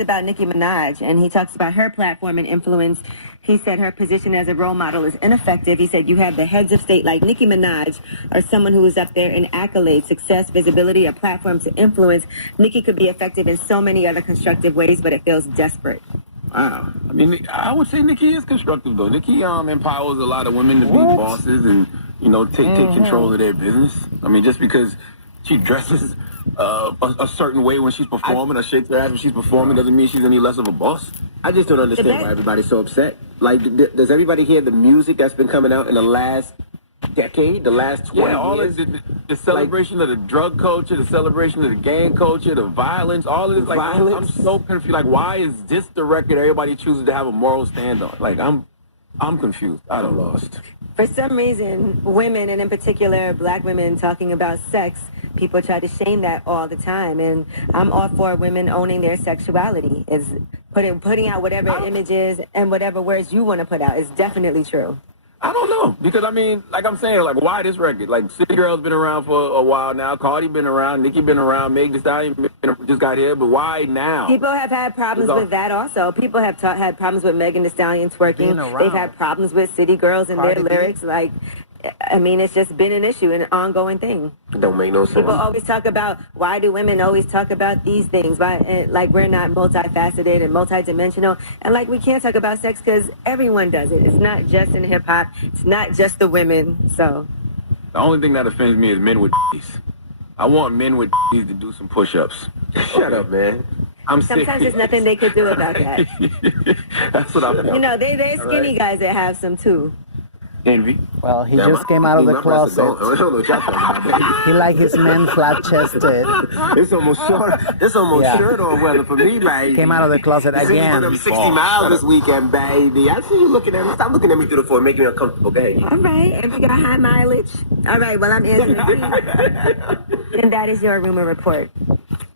about Nicki Minaj, and he talks about her platform and influence. He said her position as a role model is ineffective. He said you have the heads of state like Nicki Minaj or someone who is up there in accolades, success, visibility, a platform to influence. Nicki could be effective in so many other constructive ways, but it feels desperate. Wow. I mean, I would say Nicki is constructive, though. Nicki empowers a lot of women to be bosses and, take control of their business. I mean, just because she dresses a certain way when she's performing or shakes her ass when she's performing doesn't mean she's any less of a boss. I just don't understand why everybody's so upset. Like, does everybody hear the music that's been coming out in the last decade, the last 20 years? All of the celebration of the drug culture, the celebration of the gang culture, the violence, all of this. Like, I'm so confused. Like, why is this the record everybody chooses to have a moral stand on? Like, I'm confused. I'm lost. For some reason, women, and in particular black women, talking about sex, people try to shame that all the time. And I'm all for women owning their sexuality. Is putting out whatever images and whatever words you want to put out is definitely true. I don't know, because I mean, like I'm saying, like, why this record? Like, City Girl's been around for a while now. Cardi been around. Nicki been around. Meg Thee Stallion just got here, but why now? People have had problems with that also. People have had problems with Megan Thee Stallion twerking. They've had problems with City Girls and their lyrics. Like, I mean, it's just been an issue, an ongoing thing. It don't make no sense. People always talk about, why do women always talk about these things? Why, like, we're not multifaceted and multidimensional. And, like, we can't talk about sex because everyone does it. It's not just in hip-hop. It's not just the women, so. The only thing that offends me is men with d***s. I want men with d***s to do some push-ups. Shut up, man. Sometimes there's nothing they could do about that. That's what I'm. There's skinny guys that have some, too. Envy. Well, he just came out of the closet. He like his men flat-chested. It's almost shirt on weather for me, baby. Came out of the closet again. I'm 60 miles this weekend, baby. I see you looking at me. Stop looking at me through the phone, making me uncomfortable. Go ahead. All right, and we got high mileage. All right, well, I'm Angela. And that is your rumor report.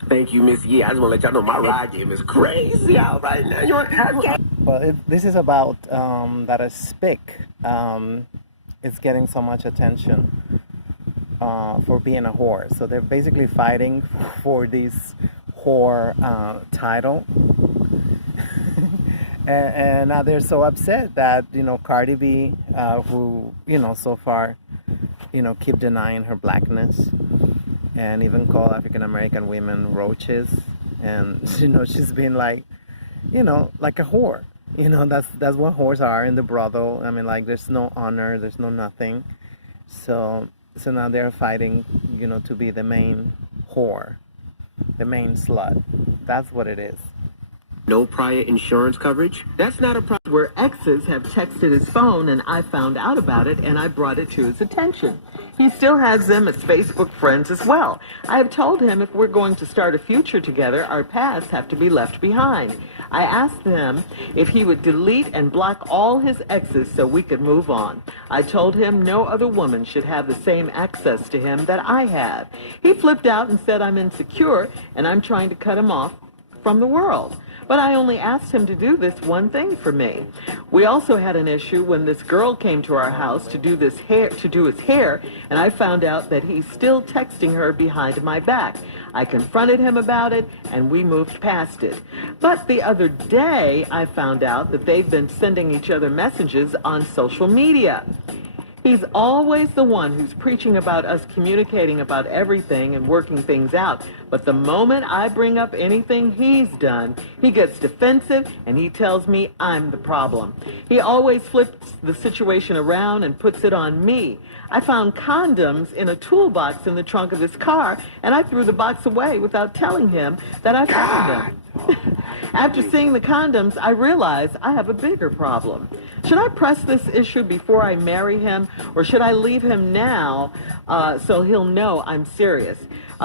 Thank you, Miss Yee. I just want to let y'all know my ride game is crazy out right now. Okay. Well, this is about that a spick is getting so much attention for being a whore. So they're basically fighting for this whore title. and now they're so upset that, Cardi B, who, so far, keep denying her blackness and even call African-American women roaches. And, she's been like, like a whore. That's what whores are in the brothel. I mean, like, there's no honor, there's no nothing. So now they're fighting, to be the main whore, the main slut. That's what it is. No prior insurance coverage? That's not a problem. Where exes have texted his phone and I found out about it and I brought it to his attention. He still has them as Facebook friends as well. I have told him if we're going to start a future together, our paths have to be left behind. I asked him if he would delete and block all his exes so we could move on. I told him no other woman should have the same access to him that I have. He flipped out and said I'm insecure and I'm trying to cut him off from the world. But I only asked him to do this one thing for me. We also had an issue when this girl came to our house to do his hair, and I found out that he's still texting her behind my back. I confronted him about it, and we moved past it. But the other day, I found out that they've been sending each other messages on social media. He's always the one who's preaching about us communicating about everything and working things out. But the moment I bring up anything he's done, he gets defensive and he tells me I'm the problem. He always flips the situation around and puts it on me. I found condoms in a toolbox in the trunk of his car, and I threw the box away without telling him that I found them. After seeing the condoms, I realized I have a bigger problem. Should I press this issue before I marry him, or should I leave him now so he'll know I'm serious?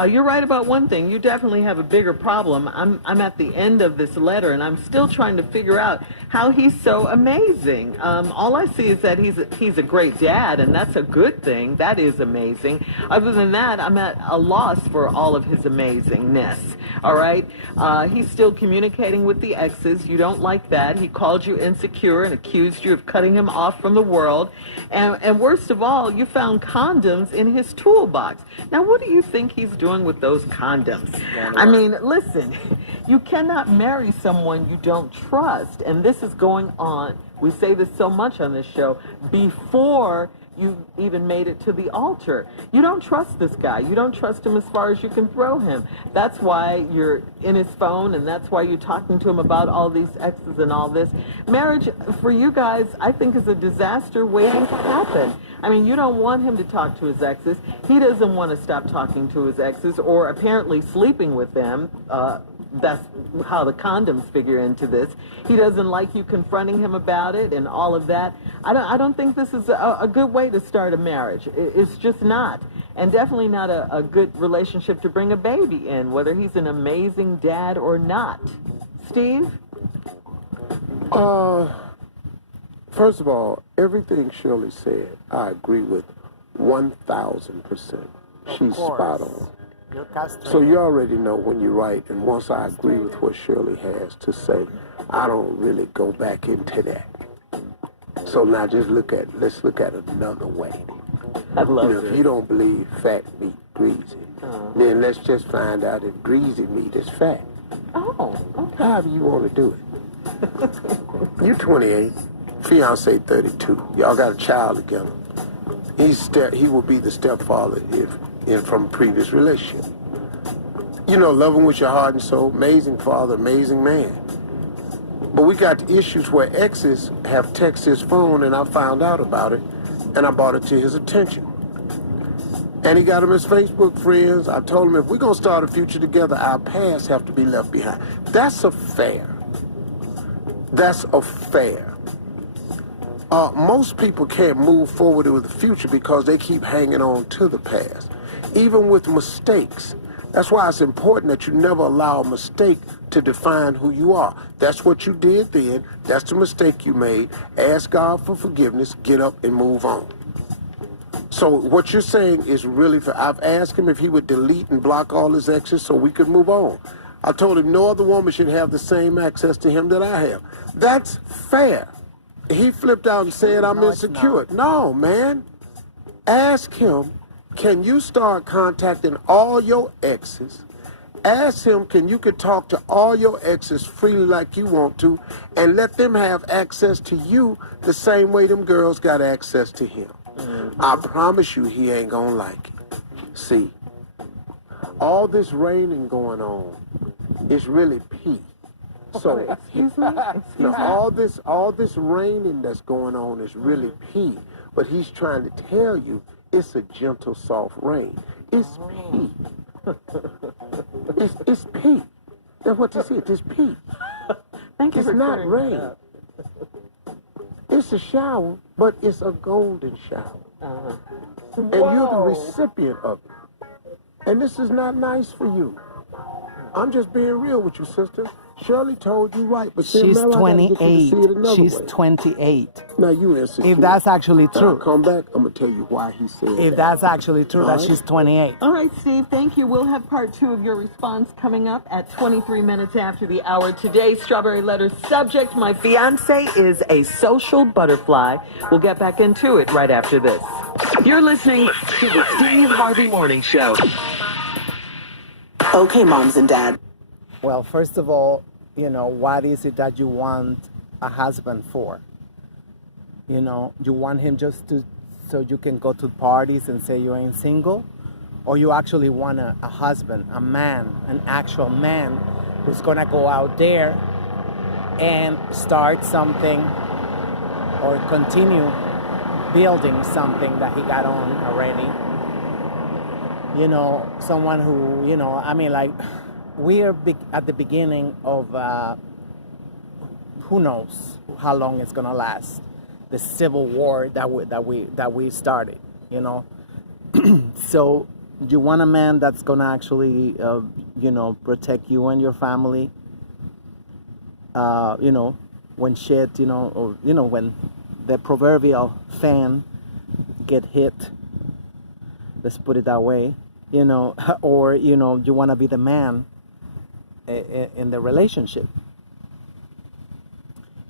You're right about one thing. You definitely have a bigger problem. I'm at the end of this letter, and I'm still trying to figure out how he's so amazing. All I see is that he's a great dad, and that's a good thing. That is amazing. Other than that, I'm at a loss for all of his amazingness. All right? He's still communicating with the exes. You don't like that. He called you insecure and accused you of cutting him off from the world. And worst of all, you found condoms in his toolbox. Now, what do you think he's doing with those condoms? I mean, listen, you cannot marry someone you don't trust. And this is going on. We say this so much on this show before you even made it to the altar. You don't trust this guy. You don't trust him as far as you can throw him. That's why you're in his phone, and that's why you're talking to him about all these exes and all this. Marriage, for you guys, I think is a disaster waiting to happen. I mean, you don't want him to talk to his exes. He doesn't want to stop talking to his exes or apparently sleeping with them. That's how the condoms figure into this. He doesn't like you confronting him about it and all of that. I don't think this is a good way to start a marriage. It's just not. And definitely not a good relationship to bring a baby in, whether he's an amazing dad or not. Steve? First of all, everything Shirley said, I agree with 1,000%. She's spot on. So you already know when you're right, and once I agree with what Shirley has to say, I don't really go back into that. So now let's look at it another way. I love it. If you don't believe fat meat greasy, then let's just find out if greasy meat is fat. Oh, okay. However you want to do it. You're 28, fiance 32. Y'all got a child together. He will be the stepfather from a previous relationship. You know, love him with your heart and soul. Amazing father, amazing man. But we got issues where exes have texted his phone, and I found out about it, and I brought it to his attention. And he got him his Facebook friends. I told him, if we're going to start a future together, our past have to be left behind. That's a fair. That's a fair. Most people can't move forward with the future because they keep hanging on to the past. Even with mistakes. That's why it's important that you never allow a mistake to define who you are. That's what you did then. That's the mistake you made. Ask God for forgiveness, get up and move on. So what you're saying is really fair. I've asked him if he would delete and block all his exes so we could move on. I told him no other woman should have the same access to him that I have. That's fair. He flipped out and said I'm insecure. No, man. Ask him, can you start contacting all your exes? Ask him, can you could talk to all your exes freely like you want to, and let them have access to you the same way them girls got access to him. I promise you he ain't gonna like it. See, all this raining going on is really pee. So Excuse me? now, all this raining that's going on is really pee, but he's trying to tell you it's a gentle, soft rain. It's pee. It's pee. That's what you said. It's pee. Thank you It's for not clearing that rain. up. It's a shower, but it's a golden shower. And you're the recipient of it. And this is not nice for you. I'm just being real with you, sister. Shirley told you right, but She's now I gotta get you to see it 28. another She's way. 28. Now you insecure. If that's actually When I true. come back, I'm gonna tell you why he said If that. that's actually true, that Alright. she's 28. All right, Steve, thank you. We'll have part 2 of your response coming up at 23 minutes after the hour. Today's Strawberry Letter subject, my fiance is a social butterfly. We'll get back into it right after this. You're listening to the Steve Harvey Morning Show. Okay, moms and dads. Well, first of all, what is it that you want a husband for? You want him so you can go to parties and say you ain't single? Or you actually want a husband, a man, an actual man who's gonna go out there and start something or continue building something that he got on already? Someone who, we are at the beginning of who knows how long it's gonna last. The civil war that we started, So you want a man that's gonna actually, protect you and your family. When shit, or when the proverbial fan get hit. Let's put it that way, or you want to be the man in the relationship.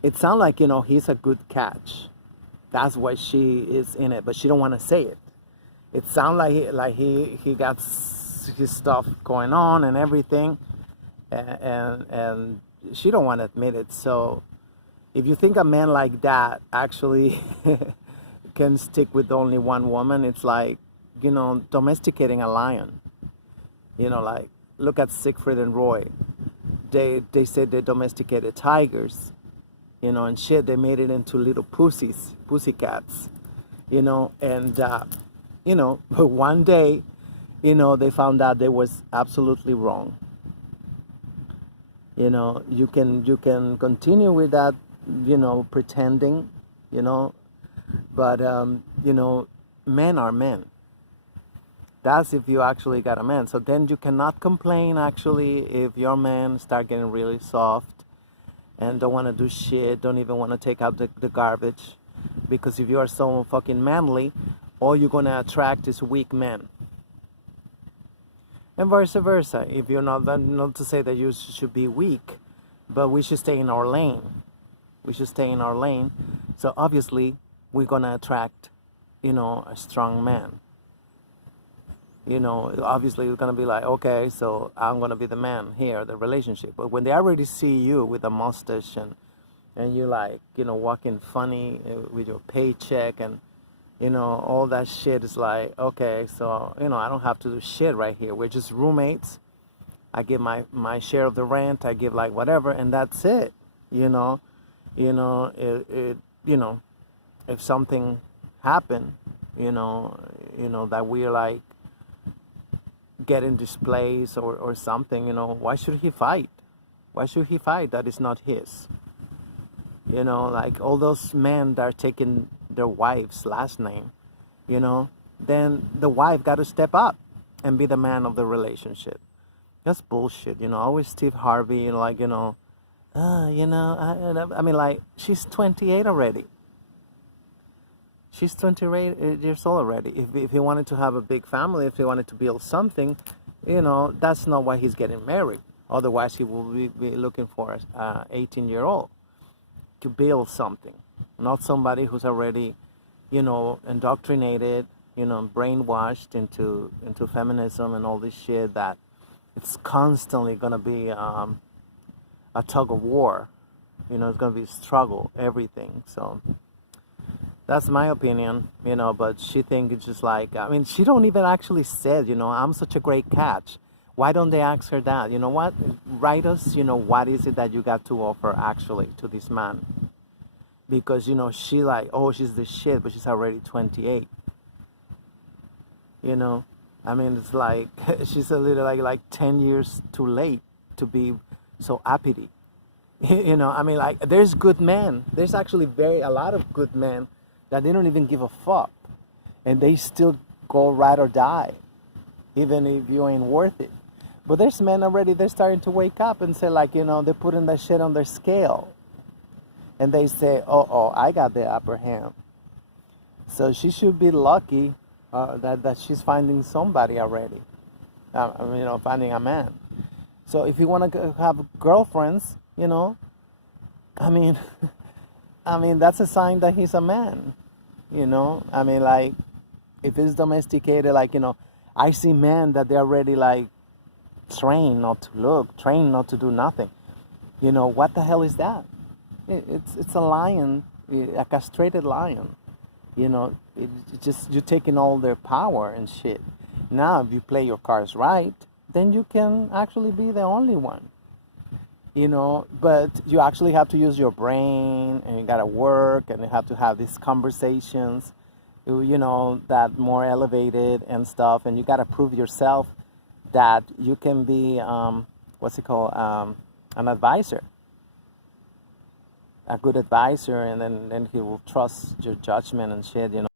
It sounds like, he's a good catch. That's why she is in it, but she don't want to say it. It sounds like he got his stuff going on and everything, and she don't want to admit it. So if you think a man like that actually can stick with only one woman, it's like, domesticating a lion. Like, look at Siegfried and Roy. They said they domesticated tigers, and shit. They made it into little pussycats, and but one day, they found out they was absolutely wrong. You can continue with that, pretending, but men are men. That's if you actually got a man. So then you cannot complain actually if your man start getting really soft and don't want to do shit, don't even want to take out the garbage. Because if you are so fucking manly, all you're going to attract is weak men. And vice versa. If you're not to say that you should be weak, but we should stay in our lane. We should stay in our lane. So obviously, we're going to attract, a strong man. Obviously it's going to be like, okay, so I'm going to be the man here, the relationship. But when they already see you with a mustache and you like, walking funny with your paycheck and, all that shit is like, okay, so, I don't have to do shit right here. We're just roommates. I give my share of the rent. I give like whatever, and that's it. If something happened, that we're like, getting displaced or something, why should he fight? Why should he fight? That is not his. Like all those men that are taking their wife's last name, then the wife got to step up and be the man of the relationship. That's bullshit, always Steve Harvey, like, I mean, like, she's 28 already. She's 28 years old already. If he wanted to have a big family, if he wanted to build something, that's not why he's getting married. Otherwise, he will be looking for an 18-year-old to build something, not somebody who's already, indoctrinated, brainwashed into feminism and all this shit that it's constantly going to be a tug of war. It's going to be struggle, everything. So that's my opinion, but she think it's just like, she don't even actually said, I'm such a great catch. Why don't they ask her that? You know what? Write us, what is it that you got to offer actually to this man? Because, she like, oh, she's the shit, but she's already 28. It's like, she's a little like 10 years too late to be so uppity. Like, there's good men. There's actually a lot of good men that they don't even give a fuck. And they still go ride or die, even if you ain't worth it. But there's men already, they're starting to wake up and say, like, they're putting that shit on their scale. And they say, oh, I got the upper hand. So she should be lucky that she's finding somebody already. Finding a man. So if you want to have girlfriends, that's a sign that he's a man. Like, if it's domesticated, like, I see men that they're already like trained not to look, trained not to do nothing. What the hell is that? It's a lion, a castrated lion. It's just, you're taking all their power and shit. Now, if you play your cards right, then you can actually be the only one. But you actually have to use your brain, and you gotta work, and you have to have these conversations, that more elevated and stuff, and you gotta prove yourself that you can be, an advisor, a good advisor, and then he will trust your judgment and shit,